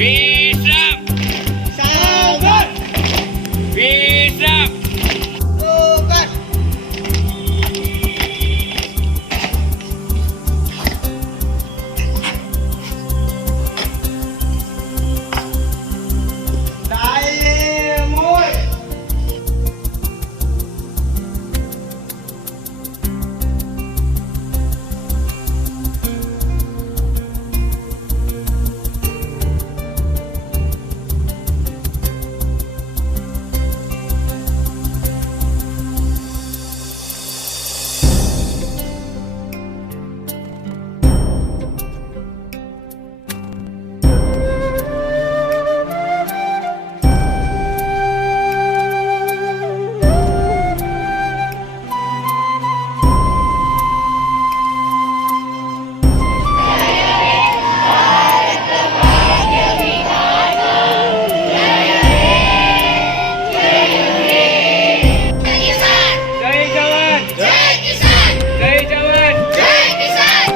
વિશ્રામ સાવધાન વિશ્રામ રોકડ ડાયે મોર જય જવાન જય જવાન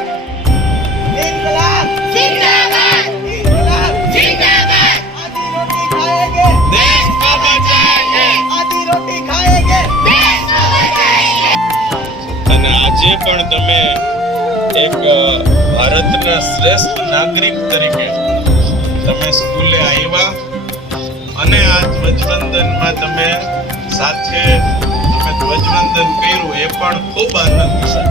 ઇન્કલાબ जिंदाबाद ઇન્કલાબ जिंदाबाद आधी रोटी खाएंगे देश को बचाएंगे आधी रोटी खाएंगे देश को बचाएंगे। અને આજે પણ તમે એક ભારતના શ્રેષ્ઠ નાગરિક તરીકે તમે સ્કૂલે આવ્યા અને આ ધ્વજવંદનમાં તમે સાથે તમે ધ્વજવંદન કર્યું એ પણ ખૂબ આનંદ છે.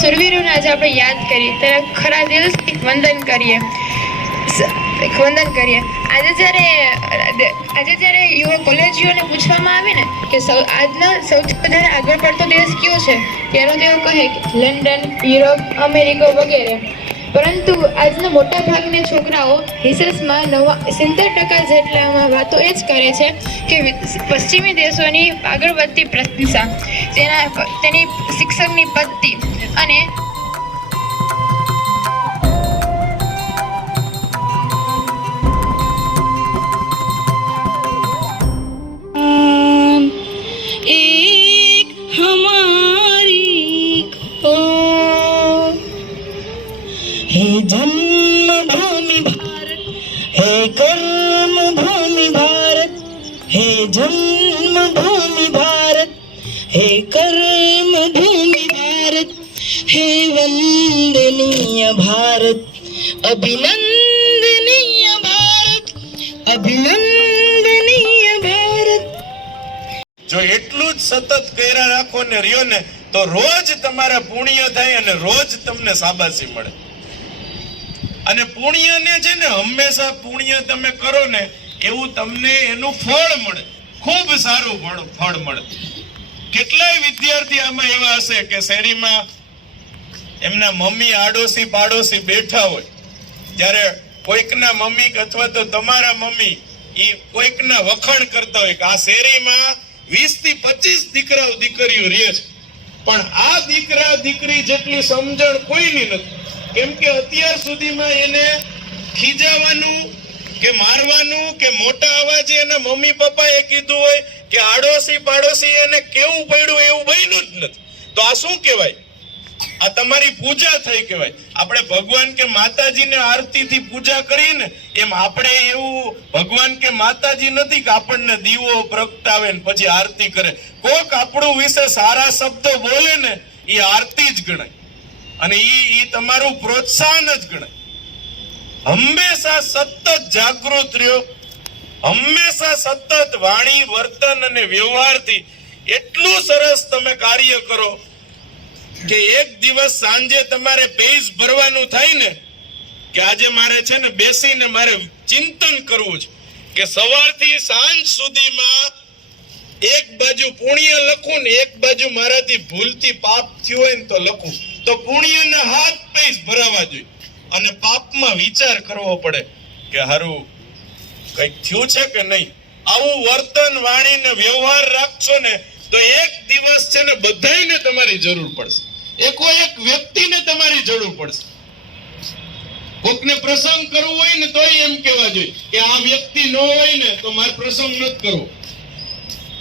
સુરવીરોને આજે આપણે યાદ કરીએ ત્યારે ખરા દિલથી વંદન કરીએ આજે જ્યારે યુવા કોલેજીઓને પૂછવામાં આવે ને કે આજનો સૌથી વધારે આગળ પડતો દેશ કયો છે ત્યારે તેઓ કહે કે લંડન, યુરોપ, અમેરિકા વગેરે. પરંતુ આજના મોટા ભાગના છોકરાઓ રિસર્ચમાં 70% જેટલામાં વાતો એ જ કરે છે કે પશ્ચિમી દેશોની આગળ વધતી પ્રશંસા, તેની શિક્ષણની પદ્ધતિ અને एक हमारी खो हे जन्मभूमि भारत हे कर्मभूमि भारत हे जन्मभूमि भारत हे कर्मभूमि भारत हे वंदनीय भारत अभिनंदनीय भारत अभिनंदनीय भारत. જો એટલું જ સતત કર્યા રાખો ને રહ્યો ને તો રોજ તમારા પુણ્ય થાય અને રોજ તમને શાબાશી મળે. અને પુણ્યને છે ને હંમેશા પુણ્ય તમે કરો ને એવું તમને એનું ફળ મળે, ખૂબ સારું ફળ મળે. કેટલાય વિદ્યાર્થી આમાં એવા હશે કે શેરીમાં એમના મમ્મી આડોશી પાડોશી બેઠા હોય ત્યારે કોઈકના મમ્મી અથવા તો તમારા મમ્મી એ કોઈકના વખાણ કરતા હોય કે આ શેરીમાં 20 થી 25 દીકરાઓ દીકરીઓ રહે છે, પણ આ દીકરા દીકરી જેટલી સમજણ કોઈની નથી. કેમ કે અત્યાર સુધીમાં એને ખીજાવાનું કે મારવાનું કે મોટા અવાજે એના મમ્મી પપ્પાએ કીધું હોય કે આડોશી પાડોશી એને કેવું પડ્યું એવું બન્યું જ નથી. તો આ શું કહેવાય? આ તમારી પૂજા થઈ કહેવાય. આપણે ભગવાન કે માતાજીને આરતીથી પૂજા કરીને એમ આપણે એવું ભગવાન કે માતાજી નથી કે આપણને દીવો પ્રગટાવે ને પછી આરતી કરે. કોક આપણું વિશે સારા શબ્દો બોલે ને એ આરતી જ ગણાય અને એ તમારું પ્રોત્સાહન જ ગણાય. હંમેશા સતત જાગૃત રહ્યો, હંમેશા સતત વાણી વર્તન અને વ્યવહારથી એટલું સરસ તમે કાર્ય કરો કે એક દિવસ સાંજે તમારે પેજ ભરવાનું થાય ને કે આજે મારે છે ને બેસીને મારે ચિંતન કરવું છે કે સવારથી સાંજ સુધીમાં એક બાજુ પુણ્ય લખું ને એક બાજુ મારાથી ભૂલથી પાપ થયું હોય ને તો લખું, તો પુણ્યના હાથ પેજ ભરાવા જોઈએ અને પાપમાં વિચાર કરવો પડે કે હારું કઈક થયું છે કે નહીં. આવું વર્તન વાણી ને વ્યવહાર રાખશો ને તો એક દિવસ છે ને બધાને તમારી જરૂર પડશે, એકો એક વ્યક્તિને તમારી જરૂર પડશે. કોકને પ્રસંગ કરવો હોય ને તોય એમ કહેવા જોઈએ કે આ વ્યક્તિ ન હોય ને તો મારે પ્રસંગ નથી કરવો.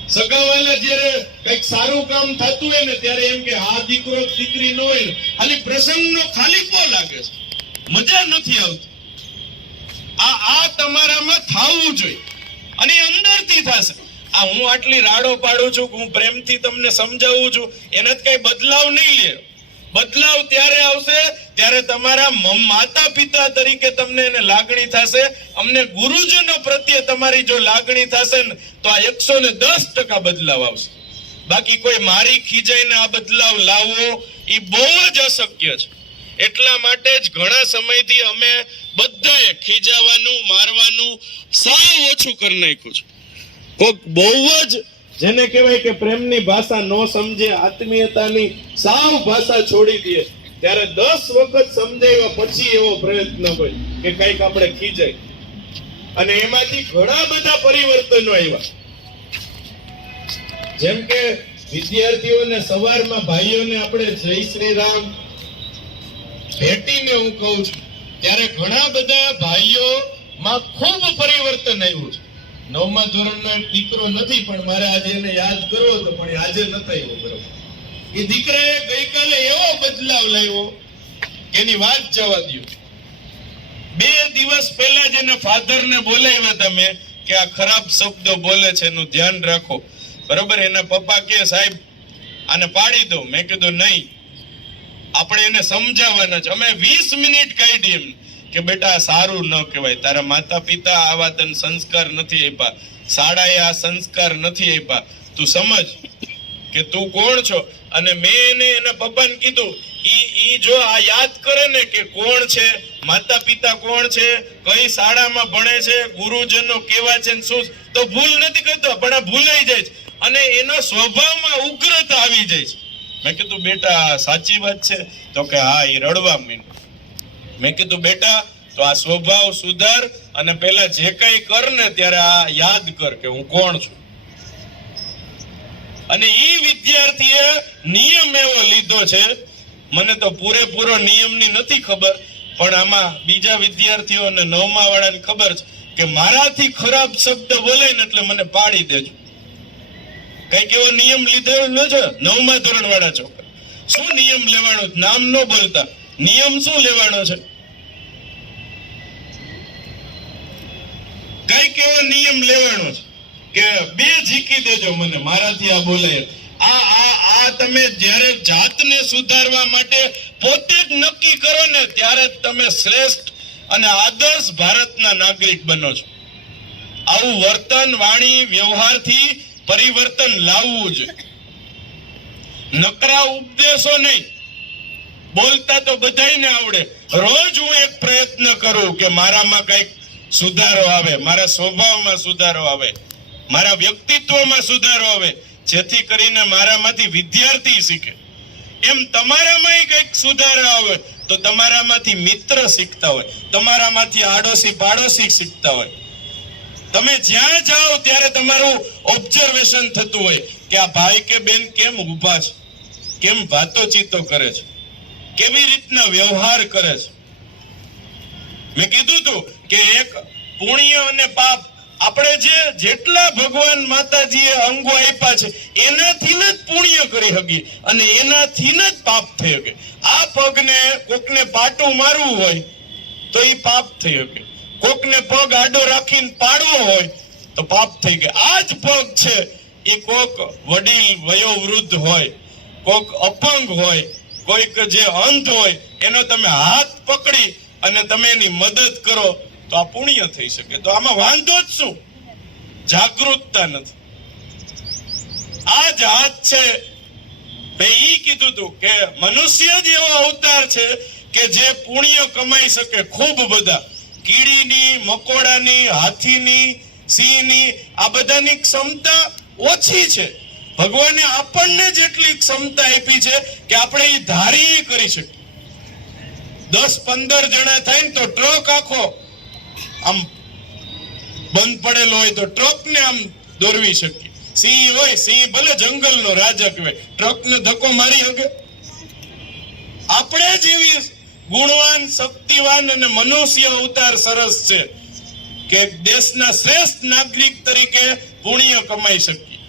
સગાવાલા જ્યારે કઈક સારું કામ થતું હોય ને ત્યારે એમ કે આ દીકરો દીકરી ન હોય ને, ખાલી પ્રસંગનો ખાલીપો લાગે છે, મજા નથી આવતી. આ તમારામાં થવું જોઈએ અને એ અંદરથી થશે. આ હું આટલી રાડો પાડું છું, હું પ્રેમથી તમને સમજાવું છું, એનાથી કઈ બદલાવ નહીં લે. બદલાવ ત્યારે આવશે ત્યારે તમારા માતા પિતા તરીકે તમને એને લાગણી થશે. અમને ગુરુજનો પ્રત્યે તમારી જો લાગણી થશે ને તો આ 110% બદલાવ આવશે. બાકી કોઈ મારી ખીજાઈને આ બદલાવ લાવવો એ બહુ જ અશક્ય છે. એટલા માટે જ ઘણા સમયથી અમે બધાએ ખીજાવાનું મારવાનું સાવ ઓછું કરી નાખ્યું છે. કોક બહુ જ જેને કહેવાય કે પ્રેમની ભાષા ન સમજે, આત્મીયતાની સાવ ભાષા છોડી દે, ત્યારે 10 વખત સમજાવ્યા પછી એવો પ્રયત્ન હોય કે કઈક આપણે ખીજાય. અને એમાંથી ઘણા બધા પરિવર્તનો આવ્યા. જેમ કે વિદ્યાર્થીઓને સવારમાં ભાઈઓને આપણે જય શ્રી રામ ભેટીને હું કહું છું ત્યારે ઘણા બધા ભાઈઓમાં ખૂબ પરિવર્તન આવ્યું છે. 9મા ધોરણનો એક દીકરો નથી પણ મારે આજે એને યાદ કરવો હતો, પણ આજે નથી આવ્યો. બરોબર, એ દીકરાએ ગઈકાલે એવો બદલાવ લાવ્યો કે એની વાત જવા દો. 2 દિવસ પહેલા જ એના ફાધરને બોલાવ્યા તમે કે આ ખરાબ શબ્દો બોલે છે એનું ધ્યાન રાખો. બરોબર, એના પપ્પા કે સાહેબ આને પાડી દો. મેં કીધું નહીં, આપણે એને સમજાવવાના છે. અમે 20 મિનિટ કાઢી એમ કે બેટા સારું ન કહેવાય, તારા માતા પિતા આવા તને સંસ્કાર નથી આપ્યા, શાળાએ આ સંસ્કાર નથી આપ્યા, તું સમજ કે તું કોણ છો. અને મેં એને એના પપ્પાને કીધું ઈ જો આ યાદ કરે ને કે કોણ છે, માતા પિતા કોણ છે, કઈ શાળામાં ભણે છે, ગુરુજનો કેવા છે ને શું, તો ભૂલ નથી કરતો પણ આ ભૂલાઈ જાય છે અને એનો સ્વભાવમાં ઉગ્રતા આવી જાય છે. મેં કીધું બેટા સાચી વાત છે? તો કે હા, એ રડવા માંડ્યો. મેં કીધું બેટા તો આ સ્વભાવ સુધાર અને પેલા જે કઈ કર ને ત્યારે આ યાદ કર કે હું કોણ છું. અને ઈ વિદ્યાર્થીએ નિયમ એવો લીધો છે, મને તો પૂરેપૂરો નિયમની નથી ખબર, પણ આમાં બીજા વિદ્યાર્થીઓને 9મા વાળાને ખબર છે કે મારાથી ખરાબ શબ્દ બોલે ને એટલે મને પાડી દેજો. કઈક એવો નિયમ લીધેલો છે 9મા ધોરણ વાળા છોકરા. શું નિયમ લેવાનો? નામ ન બોલતા. નિયમ શું લેવાનો છે? કઈક એવો નિયમ લેવાનો છે કે 2 ઝીકી દેજો મને, મારાથી આ બોલાય. આ તમે જ્યારે જાતને સુધારવા માટે પોતે જ નક્કી કરો ને ત્યારે જ તમે શ્રેષ્ઠ અને આદર્શ ભારતના નાગરિક બનો છો. આવું વર્તન, વાણી, વ્યવહારથી પરિવર્તન લાવવું છે. નકરા ઉપદેશો નહીં. બોલતા તો બધાયને આવડે. રોજ હું એક પ્રયત્ન કરું કે મારામાં કઈક સુધારો આવે, મારા સ્વભાવમાં સુધારો આવે, મારા વ્યક્તિત્વમાં સુધારો આવે, જેથી કરીને મારામાંથી વિદ્યાર્થી શીખે. એમ તમારામાં કઈક સુધારો આવે તો તમારામાંથી મિત્ર શીખતા હોય, તમારામાંથી આડોશી પાડોશી શીખતા હોય. તમે જ્યાં જાઓ ત્યારે તમારું ઓબ્ઝર્વેશન થતું હોય કે આ ભાઈ કે બેન કેમ ઊભા છે, કેમ વાતોચીતો કરે છે, કેવી રીતના વ્યવહાર કરે છે. મેં કીધું તું કે એક પુણ્ય અને પાપ, આપણે જેટલા ભગવાન માતાજીએ અંગો આપ્યા છે એનાથી જ પુણ્ય કરી શકીએ અને એનાથી જ પાપ થઈ શકે. આ પગને કોકને પાટું મારવું હોય તો એ પાપ થઈ શકે, કોકને પગ આડો રાખીને પાડવો હોય તો પાપ થઈ ગયો. આ જ પગ છે એ કોક વડીલ વયોવૃદ્ધ હોય, કોક અપંગ હોય, કોઈક જે અંધ હોય એનો તમે હાથ પકડી અને તમે એની મદદ કરો તો આ પુણ્ય થઈ શકે. તો આમાં વાંધો જ શું? જાગૃતતા નથી. આ જ હાથ છે. મેં ઈ કીધું તું કે મનુષ્ય જ એવો અવતાર છે કે જે પુણ્ય કમાઈ શકે ખૂબ બધા. કીડીની, મકોડાની, હાથીની, સિંહની આ બધાની ક્ષમતા ઓછી છે. ભગવાને આપણને જેટલી ક્ષમતા આપી છે કે આપણે એ ધારી કરી શકીએ. 10-15 જણા થાય ને તો ટ્રક આખો આમ બંધ પડેલો હોય તો ટ્રકને આમ દોરવી શકીએ. સિંહ હોય, સિંહ ભલે જંગલનો રાજા કહેવાય, ટ્રકને ધક્કો મારી શકે? આપણે જેવી ગુણવાન, શક્તિવાન અને મનુષ્ય અવતાર સરસ છે કે દેશના શ્રેષ્ઠ નાગરિક તરીકે પુણ્ય કમાઈ શકીએ.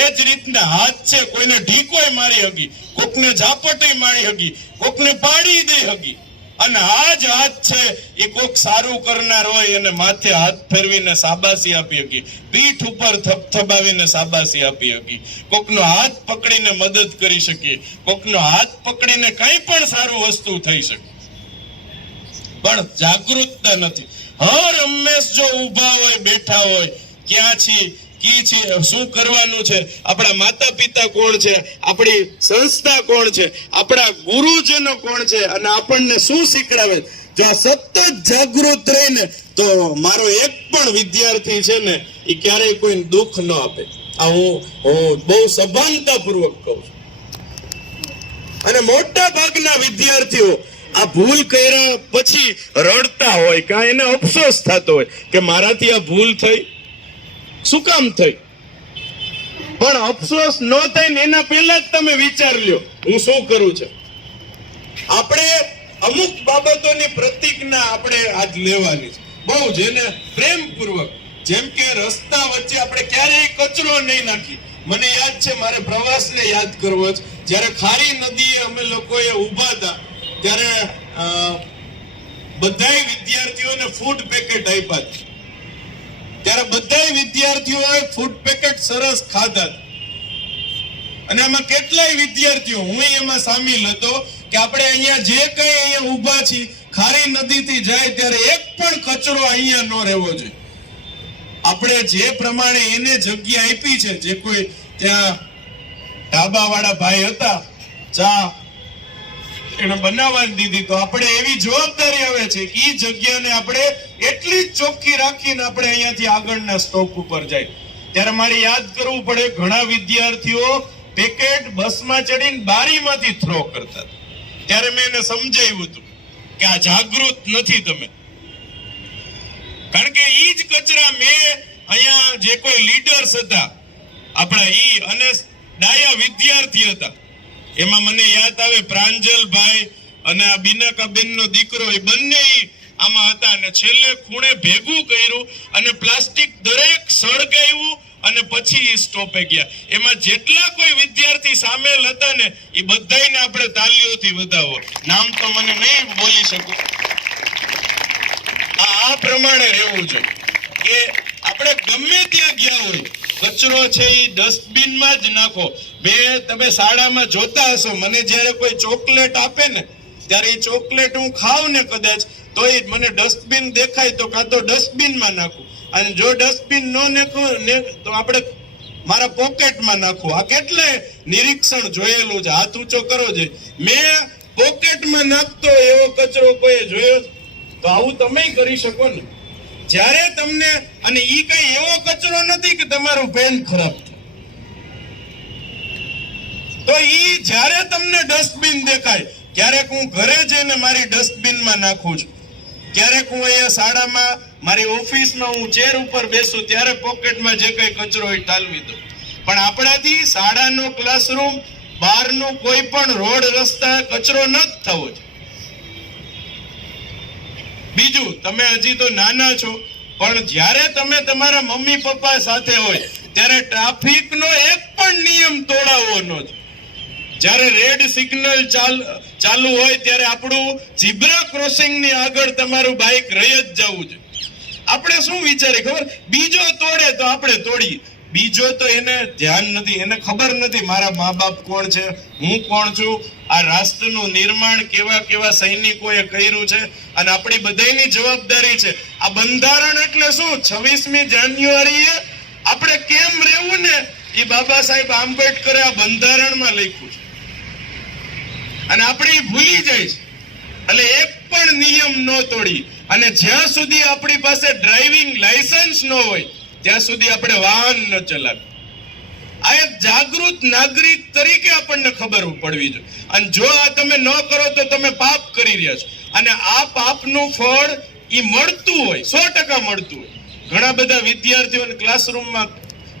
એ જ રીતના હાથ છે, કોઈને ઢીકોય મારી હગી, કોકને ઝાપટય મારી હગી, કોકને પાડી દઈ હગી. અને આ જ હાથ છે એ કોક સારું કરનાર હોય અને માથે હાથ ફેરવીને શાબાશી આપી હકી, પીઠ ઉપર થપથપાવીને શાબાશી આપી હકી, કોકનો હાથ પકડીને મદદ કરી શકીએ, કોકનો હાથ પકડીને કંઈ પણ સારું વસ્તુ થઈ શકે. પણ જાગૃતતા નથી. હર હંમેશ જો ઊભા હોય, બેઠા હોય, ક્યાં છીએ, કી છે, શું કરવાનું છે, આપણા માતા પિતા કોણ છે, આપણી સંસ્થા કોણ છે, આપણા ગુરુજનો કોણ છે અને આપણને શું શીખડાવે. જો આ સતત જાગૃત રહીને તો મારો એક પણ વિદ્યાર્થી છે ને એ ક્યારેય કોઈ દુઃખ ન આપે. આ હું બહુ સભાનતાપૂર્વક કહું છું. અને મોટા ભાગના વિદ્યાર્થીઓ આ ભૂલ કર્યા પછી રડતા હોય, કાં એને અફસોસ થતો હોય કે મારાથી આ ભૂલ થઈ, શું કામ થઈ. પણ અફસોસ ન થાય ને એના પહેલા જ તમે વિચાર લ્યો હું શું કરું છું. આપણે અમુક બાબતોની પ્રતિજ્ઞા આપણે આજ લેવાની છે બહુ, જેને પ્રેમપૂર્વક. જેમ કે રસ્તા વચ્ચે આપણે ક્યારેય કચરો નહીં નાખી. મને યાદ છે, મારે પ્રવાસને યાદ કરવો છે, જ્યારે ખારી નદીએ અમે લોકોએ ઊભા હતા ત્યારે બધાય વિદ્યાર્થીઓને ફૂડ પેકેટ આપ્યા હતા. ત્યારે બધા વિદ્યાર્થીઓએ ફૂડ પેકેટ સરસ ખાધા. અને એમાં કેટલાય વિદ્યાર્થીઓ, હું એમાં સામેલ હતો, કે આપણે અહીંયા જે કઈ અહીંયા ઊભા છીએ ખારી નદીથી જાય ત્યારે એક પણ કચરો અહીંયા ન રહેવો જોઈએ. આપણે જે પ્રમાણે એને જગ્યા આપી છે, જે કોઈ ત્યાં ઢાબાવાળા ભાઈ હતા, ચા એને બનાવવાની દીધી, તો આપણે એવી જવાબદારી આવે છે કે એ જગ્યાને આપણે એટલી જ ચોખ્ખી રાખીને આપણે અહીંયાથી આગળના સ્ટોપ ઉપર જાય. ત્યારે મારે યાદ કરવું પડે, ઘણા વિદ્યાર્થીઓ પેકેટ બસમાં ચડીને બારીમાંથી થ્રો કરતા. ત્યારે મેં એને સમજાવ્યું હતું કે આ જાગૃત નથી તમે. કારણ કે ઈ જ કચરા મેં અહીંયા જે કોઈ લીડર્સ હતા આપણા ઈ અને ડાયા વિદ્યાર્થી હતા, એમાં મને યાદ આવે પ્રાંજલભાઈ અને આ બિનાકાબેનનો દીકરો, એ બંને આમાં હતા. અને છેલ્લે ખૂણે ભેગું કર્યું અને પ્લાસ્ટિક દરેક સળગાવ્યું અને પછી સ્ટોપે ગયા. એમાં જેટલા કોઈ વિદ્યાર્થી સામેલ હતા ને એ બધાને આપણે તાલીઓથી વધાવો. નામ તો મને નહીં બોલી શકું. આ પ્રમાણે રહેવું જોઈએ કે આપણે ગમે ત્યાં ગયા હોય કચરો છે એ ડસ્ટબિનમાં જ નાખો. તમે શાળામાં જોતા હશો, મને જ્યારે કોઈ ચોકલેટ આપે ને ત્યારે એ ચોકલેટ હું ખાઉં ને કદાચ તો એ મને ડસ્ટબિન દેખાય તો કાં તો ડસ્ટબિનમાં નાખું, અને જો ડસ્ટબિન ન નાખું ને તો આપણે મારા પોકેટમાં નાખું. આ કેટલાય નિરીક્ષણ જોયેલું છે. હાથ ઊંચો કરો છે. મેં પોકેટમાં નાખતો એવો કચરો કોઈ જોયો? તો આવું તમે કરી શકો ને જ્યારે તમને. અને ઈ કઈ એવો કચરો નથી કે તમારું પેન ખરાબ થાય. તો ઈ જ્યારે તમને ડસ્ટબિન દેખાય, ક્યારેક હું ઘરે જઈને મારી ડસ્ટબિનમાં નાખું છું, ક્યારેક હું અહીંયા શાળામાં મારી ઓફિસમાં હું ચેર ઉપર બેસું ત્યારે પોકેટમાં જે કઈ કચરો હોય ટાલવી દઉં. પણ આપણાથી શાળાનો ક્લાસરૂમ, બહારનું કોઈ પણ રોડ રસ્તા કચરો ન જ થવો જોઈએ. બીજું, તમે હજી તો નાના છો, પણ જ્યારે તમે તમારા મમ્મી પપ્પા સાથે હોય ત્યારે ટ્રાફિકનો એક પણ નિયમ તોડાવવો ન જોઈએ. જ્યારે રેડ સિગ્નલ ચાલુ હોય ત્યારે આપણું ઝીબ્રા ક્રોસિંગ ની આગળ તમારું બાઇક રહી જ જવું જોઈએ. આપણે શું વિચારે ખબર, બીજો તોડે તો આપણે તોડીએ. બીજો તો એને ધ્યાન નથી, એને ખબર નથી મારા મા બાપ કોણ છે, હું કોણ છું, આ રાષ્ટ્રનું નિર્માણ કેવા કેવા સૈનિકોએ કર્યું છે અને આપણી બધાની જવાબદારી છે. આ બંધારણ એટલે શું, 26મી જાન્યુઆરીએ આપણે કેમ રહેવું ને એ બાબા સાહેબ આંબેડકરે આ બંધારણમાં લખ્યું છે અને આપણે ભૂલી જાય છે. એટલે એક પણ નિયમ ન તોડી. અને જ્યાં સુધી આપણી પાસે ડ્રાઇવિંગ લાયસન્સ ન હોય ત્યાં સુધી આપણે વાહન ન ચલાવીએ. આ એક જાગૃત નાગરિક તરીકે આપણને ખબર પડવી જોઈએ. અને જો આ તમે ન કરો તો તમે પાપ કરી રહ્યા છો. અને આ પાપનું ફળ એ મળતું હોય, 100% મળતું હોય. ઘણા બધા વિદ્યાર્થીઓને ક્લાસરૂમમાં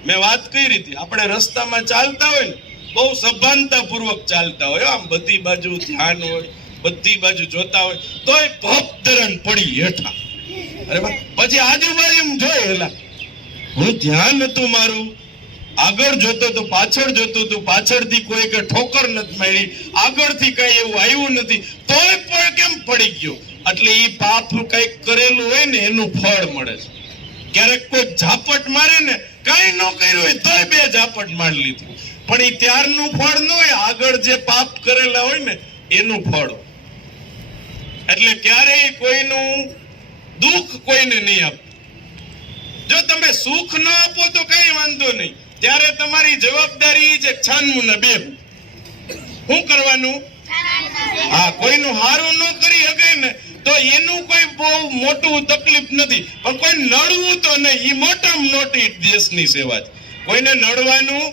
મેં વાત કરી હતી, આપણે રસ્તામાં ચાલતા હોય ને બહુ સભાનતાપૂર્વક ચાલતા હોય, આમ બધી બાજુ ધ્યાન હોય, બધી બાજુ જોતા હોય, તોય ભપધરણ પડી હેઠા. અરે પછી આજુબાજુ એમ જોયેલા, હું ધ્યાન હતું મારું, આગળ જોતો તો પાછળ જોતું તું, પાછળથી કોઈ કે ઠોકર નથી મારી, આગળથી કઈ એવું આવ્યું નથી, તોય પણ કેમ પડી ગયો? એટલે ઈ પાપ કઈક કરેલું હોય ને એનું ફળ મળે છે. ક્યારેક કોઈ ઝાપટ મારે ને, કઈ ન કર્યું હોય તોય 2 ઝાપટ મારી લીધું, પણ ઈ ત્યારનું ફળ ન હોય, આગળ જે પાપ કરેલા હોય ને એનું ફળ. એટલે ક્યારેય કોઈનું દુઃખ કોઈને નહીં આપો. જો તમે સુખ ન આપો તો કઈ વાંધો નહીં, ત્યારે તમારી જવાબદારી છે છાનવું ને બેહવું. શું કરવાનું? હા, કોઈનું હારું ન કરી શકે ને તો એનું કોઈ બહુ મોટું તકલીફ નથી, પણ કોઈ નડવું તો નહીં. એ મોટામાં મોટી દેશની સેવા છે, કોઈને નડવાનું.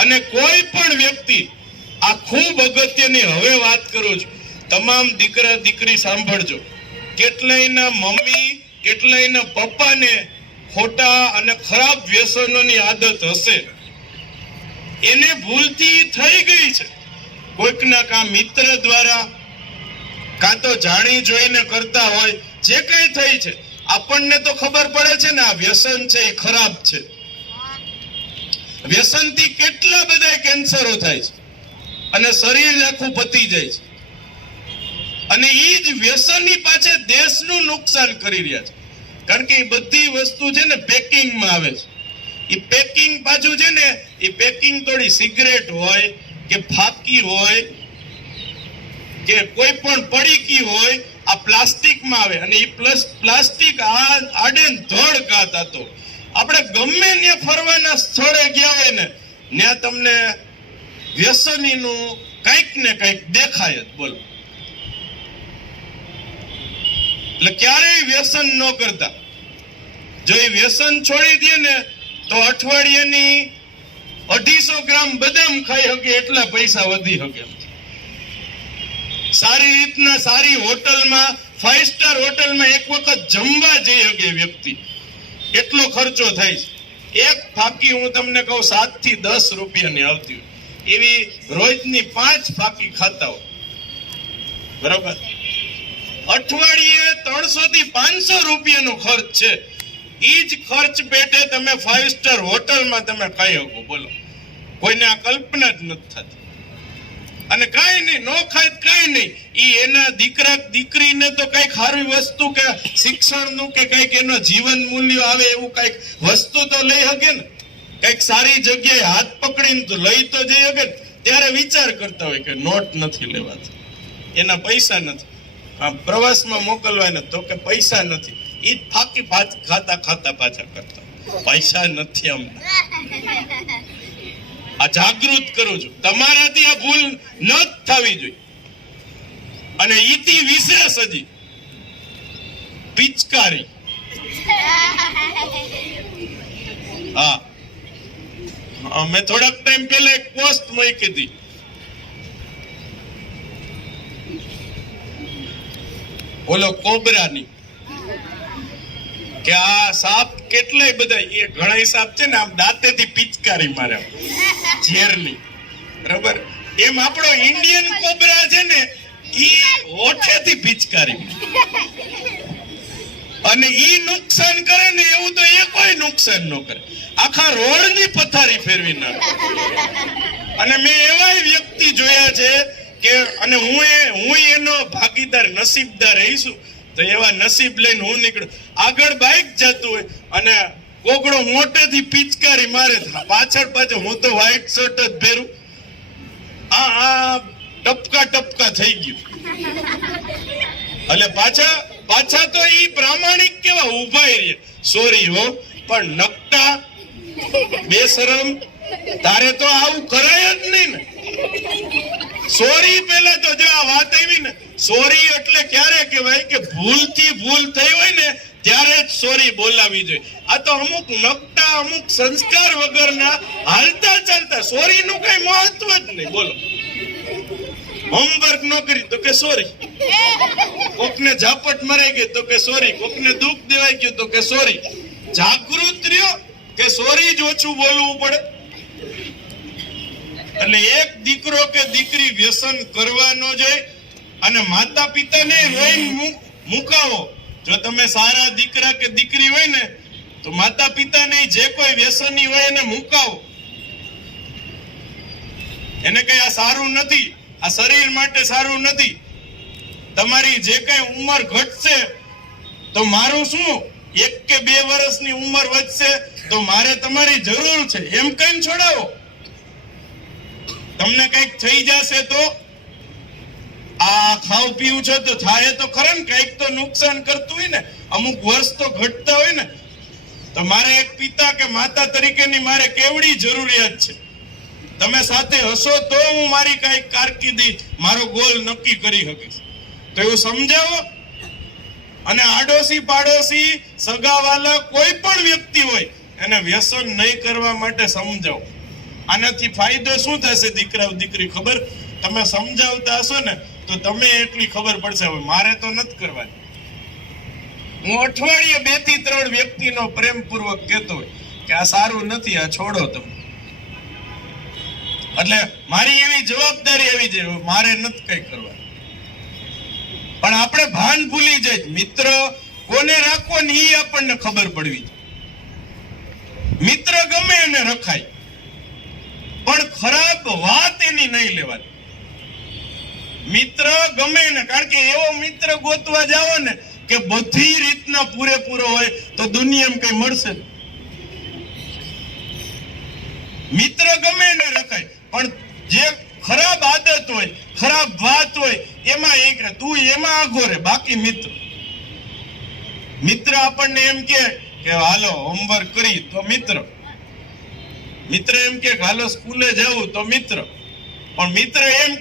અને કોઈ પણ વ્યક્તિ, આ ખૂબ અગત્યની હવે વાત કરું છું, તમામ દીકરા દીકરી સાંભળજો. કેટલાયના મમ્મી, કેટલાયના પપ્પાને ખોટા અને ખરાબ વ્યસનોની આદત હશે, એને ભૂલથી થઈ ગઈ છે. કોઈકના કા મિત્ર દ્વારા, કાં તો જાણી જોઈને કરતા હોય, જે કઈ થઈ છે આપણને તો ખબર પડે છે ને આ વ્યસન છે એ ખરાબ છે. વ્યસનથી કેટલા બધા કેન્સરો થાય છે અને શરીર આખું પતી જાય છે. અને એ જ વ્યસનની પાછળ દેશનું નુકસાન કરી રહ્યા છે, કારણ કે એ બધી વસ્તુ છે ને પેકિંગમાં આવે છે. એ પેકિંગ પાછું છે ને, એ પેકિંગ થોડી સિગરેટ હોય કે ફાકી હોય કે કોઈ પણ પડીકી હોય, આ પ્લાસ્ટિકમાં આવે. અને એ પ્લાસ્ટિક આડે ધડ ઘાત હતો. આપણે ગમે ત્યાં ફરવાના સ્થળે ગયા હોય ને, ત્યાં તમને વ્યસનીનું કંઈક ને કંઈક દેખાય જ. બોલો, એટલે ક્યારેય વ્યસન ન કરતા. જો એ વ્યસન છોડી દે ને તો અઠવાડિયાની 250 ગ્રામ બદામ ખાઈ શકે એટલા પૈસા વધી શકે. સારી રીતના સારી હોટલમાં, 5 સ્ટાર હોટલમાં એક વખત જમવા જઈ શકે વ્યક્તિ, એટલો ખર્ચો થાય છે. એક ફાકી હું તમને કહું 7 થી 10 રૂપિયાની આવતી હોય, એવી રોજની 5 ફાકી ખાતા હોય, બરોબર, અઠવાડિયે 300 થી 500 રૂપિયાનો ખર્ચ છે. ઈ જ ખર્ચ પેટે તમે 5 સ્ટાર હોટલમાં તમે ખાઈ શકો. બોલો, કોઈને આ કલ્પના જ નથી થતી. અને કાંઈ નહીં, નો ખાય કાંઈ નહીં, ઈ એના દીકરા દીકરીને તો કઈક સારી વસ્તુ કે શિક્ષણનું કે કઈક એનો જીવન મૂલ્ય આવે એવું કઈક વસ્તુ તો લઈ શકે ને, કઈક સારી જગ્યાએ હાથ પકડીને તો લઈ તો જઈ શકે. ત્યારે વિચાર કરતા હોય કે નોટ નથી લેવાતા, એના પૈસા નથી, પ્રવાસમાં મોકલવાના તો કે પૈસા નથી. ઈ જ ફાકી ખાતા ખાતા પાછા કરતા, પૈસા નથી અમને. આ જાગૃત કરું છું, તમારાથી આ ભૂલ ન થવી જોઈએ. અને ઈથી વિશેષ હજી પિચકારી. હા, મેં થોડાક ટાઈમ પહેલા એક પોસ્ટ મૂકી હતી, ઓલો કોબરાની, કે આ સાપ કેટલાય બધા, એ ઘણા સાપ છે ને આમ દાંતેથી પિચકારી મારે ઝેરની, બરાબર. એમ આપણો ઇન્ડિયન કોબરા છે ને ઈ હોઠેથી પિચકારી, અને ઈ નુકસાન કરે ને એવું તો એ કોઈ નુકસાન ન કરે, આખા રોડની પથારી ફેરવી નાખે. અને મેં એવા વ્યક્તિ જોયા છે કે, અને હું એનો ભાગીદાર નસીબદાર રહીશું, તો એવા નસીબ લઈને હું નીકળું. આગળ બાઇક જતું હોય અને કોકડો મોટેથી પિચકારી મારે, પાછળ હું તો વ્હાઈટ શર્ટ જ પહેરું, આ ટપકા ટપકા થઈ ગયું. એટલે પાછા તો ઈ પ્રામાણિક કેવા ઉભા રહે, સોરી હો, પણ નકટા બેશરમ, તારે તો આવું કરાય જ નહીં ને. સોરી પેલા તો જો આ વાત આવી ને, સોરી એટલે ક્યારે કહેવાય કે ભૂલથી ભૂલ થઈ હોય ને ત્યારે જ સોરી બોલાવી જોઈએ. આ તો અમુક નકટા, અમુક સંસ્કાર વગરના હાલતા ચાલતા સોરી નું કઈ મહત્વ જ નહીં. બોલો, હોમવર્ક નો કરી તો કે સોરી, કોકને ઝાપટ મરાઈ ગઈ તો કે સોરી, કોકને દુઃખ દેવાઈ ગયું તો કે સોરી. જાગૃત રહ્યો કે સોરી જ ઓછું બોલવું પડે. એટલે એક દીકરો કે દીકરી વ્યસન કરવા ન જાય, અને માતા પિતાને રોઈને મુકાવો. જો તમે સારા દીકરા કે દીકરી હોય ને તો માતા પિતાને જે કોઈ વ્યસની હોય એને મુકાવો. એને કઈ આ સારું નથી, આ શરીર માટે સારું નથી. તમારી જે કઈ ઉંમર ઘટશે તો મારું શું, 1 કે 2 વર્ષની ઉંમર વધશે તો મારે તમારી જરૂર છે એમ કઈ છોડાવો. તમને કઈક થઈ જશે તો આ ખાવ પીવું છે તો થાય તો ખરા ને, કઈક તો નુકસાન કરતું હોય ને, અમુક વર્ષ તો ઘટતા હોય ને. તો મારે એક પિતા કે માતા તરીકેની મારે કેવડી જરૂરિયાત છે. તમે સાથે હશો તો હું મારી કઈક કારકિર્દી, મારો ગોલ નક્કી કરી શકીશ. તો એવું સમજાવો. અને આડોશી પાડોશી સગાવાલા કોઈ પણ વ્યક્તિ હોય એને વ્યસન નહીં કરવા માટે સમજાવો. આનાથી ફાયદો શું થશે દીકરાઓ દીકરી ખબર? તમે સમજાવતા હશો ને તો તમે એટલી ખબર પડશે. હવે મારે તો નથી કરવાની. હું અઠવાડિયે 2 થી 3 વ્યક્તિનો પ્રેમપૂર્વક કહેતો હોય કે આ સારું નથી, આ છોડો તમે. એટલે મારી એવી જવાબદારી આવી જાય, મારે નથી કઈ કરવાનું. પણ આપણે ભાન ભૂલી જાય. મિત્ર કોને રાખવો ને એ આપણને ખબર પડવી જોઈએ. મિત્ર ગમે એને રખાય, પણ ખરાબ વાત એની નહીં લેવાની. મિત્ર ગમે એને, કારણ કે એવો મિત્ર ગોતવા જાઓ ને કે બધી રીતના પૂરેપૂરો હોય તો દુનિયામાં કઈ મળશે. મિત્ર ગમે એને રખાય, પણ જે ખરાબ આદત હોય, ખરાબ વાત હોય એમાં એક તું એમાં આગો રે. બાકી મિત્ર આપણને એમ કે હાલો હોમવર્ક કરી તો મિત્ર એમ કે હાલો સ્કૂલે જવું તો મિત્ર. પણ મિત્ર એમ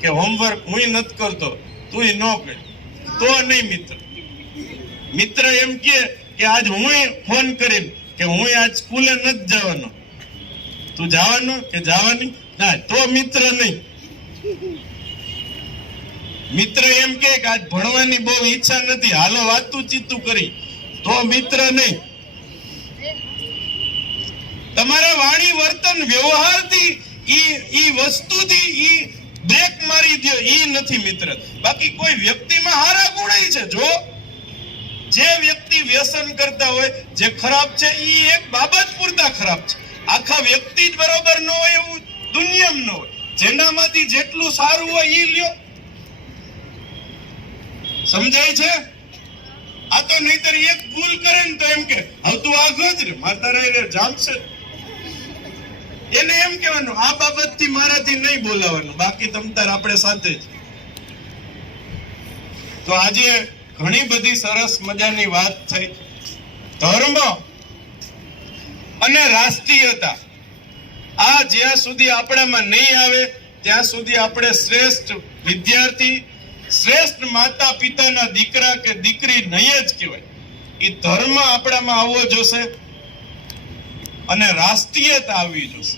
કે હોમવર્ક હું નથી કરતો તું ન કર તો નહીં મિત્ર. મિત્ર એમ કે આજ હું ફોન કરીને કે હું આજ સ્કૂલે નથી જવાનો, તું જવાનો કે જવાની ના, તો મિત્ર નહીં. મિત્ર એમ કે આજ ભણવાની બહુ ઈચ્છા નથી, હાલો વાતું ચીતું કરી તો મિત્ર નહીં. તમારા વાણી વર્તન વ્યવહારથી ઈ વસ્તુથી ઈ બ્રેક મારી દો, ઈ નથી મિત્ર. બાકી કોઈ વ્યક્તિમાં હારા ગુણ છે. જો જે વ્યક્તિ વ્યસન કરતા હોય, જે ખરાબ છે ઈ એક બાબત પૂરતા ખરાબ છે. આખા વ્યક્તિ જ બરોબર ન હોય એવું દુનિયામાં ન હોય. જેનામાંથી જેટલું સારું હોય ઈ લ્યો. સમજાય છે? આ તો નહીતર એક ભૂલ કરે ને તો એમ કે હવે તું આગળ જ રે, માતા રે જામશે. એને એમ કહેવાનું આ બાબતથી મારાથી નહીં બોલાવાનું, બાકી તમતાર આપણે સાથે જ. તો આજે ઘણી બધી સરસ મજાની વાત થઈ. ધર્મ અને રાષ્ટ્રીયતા આ જ્યાં સુધી આપણામાં નહીં આવે ત્યાં સુધી આપણે શ્રેષ્ઠ વિદ્યાર્થી, શ્રેષ્ઠ માતા પિતાના દીકરા કે દીકરી નહીં જ કહેવાય. એ ધર્મ આપણામાં આવવો જોશે અને રાષ્ટ્રીયતા આવવી જોશે.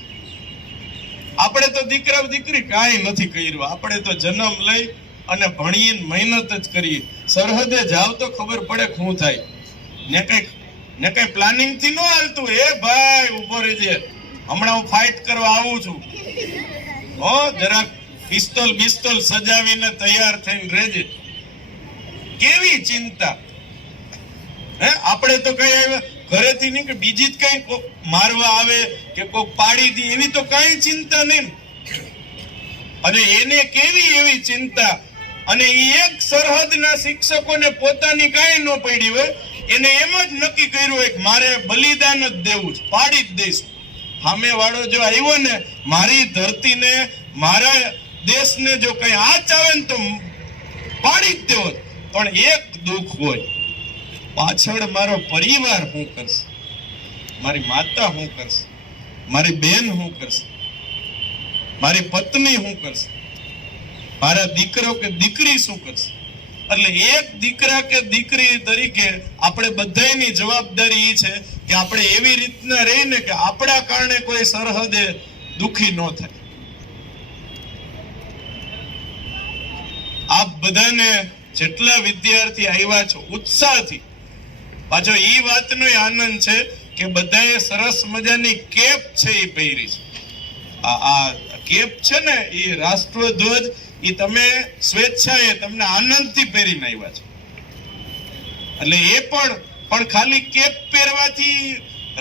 આપણે તો દીકરા દીકરી કાંઈ નથી કર્યું. આપણે તો જન્મ લઈ અને ભણીને મહેનત જ કરીએ. સરહદે જાવ તો ખબર પડે શું થાય. ને કઈ પ્લાનિંગ થી ન હાલતું. એ ભાઈ ઉભો રહેજે, હમણાં હું ફાઇટ કરવા આવું છું, હો જરાક પિસ્તોલ સજાવીને તૈયાર થઈને રહેજે. કેવી ચિંતા. આપણે તો કઈ ઘરેથી નહીં કે બીજી જ કઈ મારવા આવે કે કોક પાડી દી એવી તો કઈ ચિંતા નહીં. અને એને કેવી એવી ચિંતા. અને એક સરહદના શિક્ષકોને પોતાની કઈ ન પડી હોય, એને એમ જ નક્કી કર્યું હોય કે મારે બલિદાન જ દેવું છે, પાડી જ દઈશું. સામે વાળો જો આવ્યો ને, મારી ધરતીને મારા દેશને જો કઈ આંચ આવે ને તો પાડી જ દેવો. પણ એક દુઃખ હોય, પાછળ મારો પરિવાર શું કરશે, મારી માતા શું કરશે, મારી બેન શું કરશે, મારી પત્ની શું કરશે, મારા દીકરો કે દીકરી શું કરશે. એટલે એક દીકરા કે દીકરી તરીકે આપણે બધાની જવાબદારી એ છે કે આપણે એવી રીતના રહીને કે આપણા કારણે કોઈ સરહદે દુખી ન થાય. આપ બધાને જેટલા વિદ્યાર્થી આવ્યા છો ઉત્સાહથી, પાછો એ વાતનો આનંદ છે કે બધાએ સરસ મજાની કેપ છે એ પહેરી છે. આ કેપ છે ને એ રાષ્ટ્રધ્વજ એ તમે સ્વેચ્છાએ તમને આનંદથી પહેરીને આવ્યા છો. એટલે એ પણ પણ ખાલી કેપ પહેરવાથી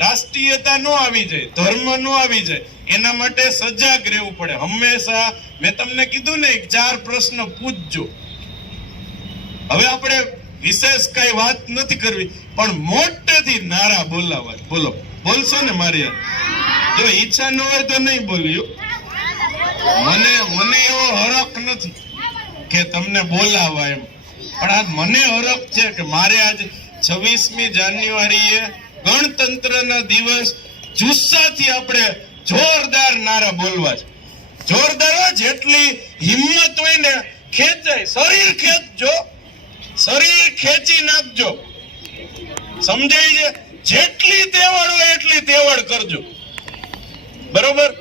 રાષ્ટ્રીયતા નો આવી જાય, ધર્મ નો આવી જાય. એના માટે સજાગ રહેવું પડે હંમેશા. મેં તમને કીધું ને 4 પ્રશ્ન પૂછજો. હવે આપણે વિશેષ કઈ વાત નથી કરવી, પણ મોટેથી નારા બોલાવા. બોલો, બોલશો ને મારી હારે? જો ઈચ્છા ન હોય તો નહીં બોલ્યું. મને એવો હરખ નથી કે તમને બોલાવા એમ, પણ આજ મને હરખ છે કે મારે આજ 26મી જાન્યુઆરીએ ગણતંત્રના દિવસ જુસ્સાથી આપણે જોરદાર નારા બોલવા છે. જોરદાર હોય, જેટલી હિંમત હોય ને ખેંચાય. શરીર ખેંચજો, શરીર ખેંચી નાખજો, સમજાય છે? જેટલી તેવડ હોય એટલી તેવડ કરજો, બરોબર?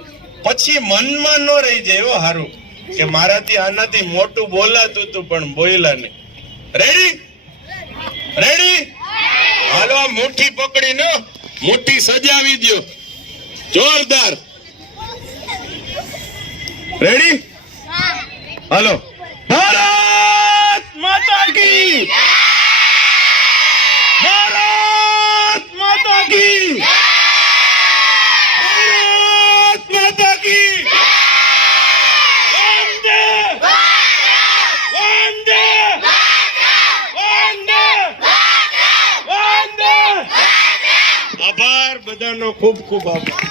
પછી મનમાં ન રહી જાય એવો હારું કે મારાથી આનાથી મોટું બોલાતું હતું પણ બોલ્યા નહીં. રેડી? રેડી? હાલો, આ મુઠ્ઠી પકડીને મુઠ્ઠી સજાવી દો જોરદાર. રેડી? હાલો. ભારત માતા કી, ભારત માતા કી, ભારત માતા કી. વંદે વંદે વંદે વંદે. આભાર બધાનો, ખૂબ ખૂબ આભાર.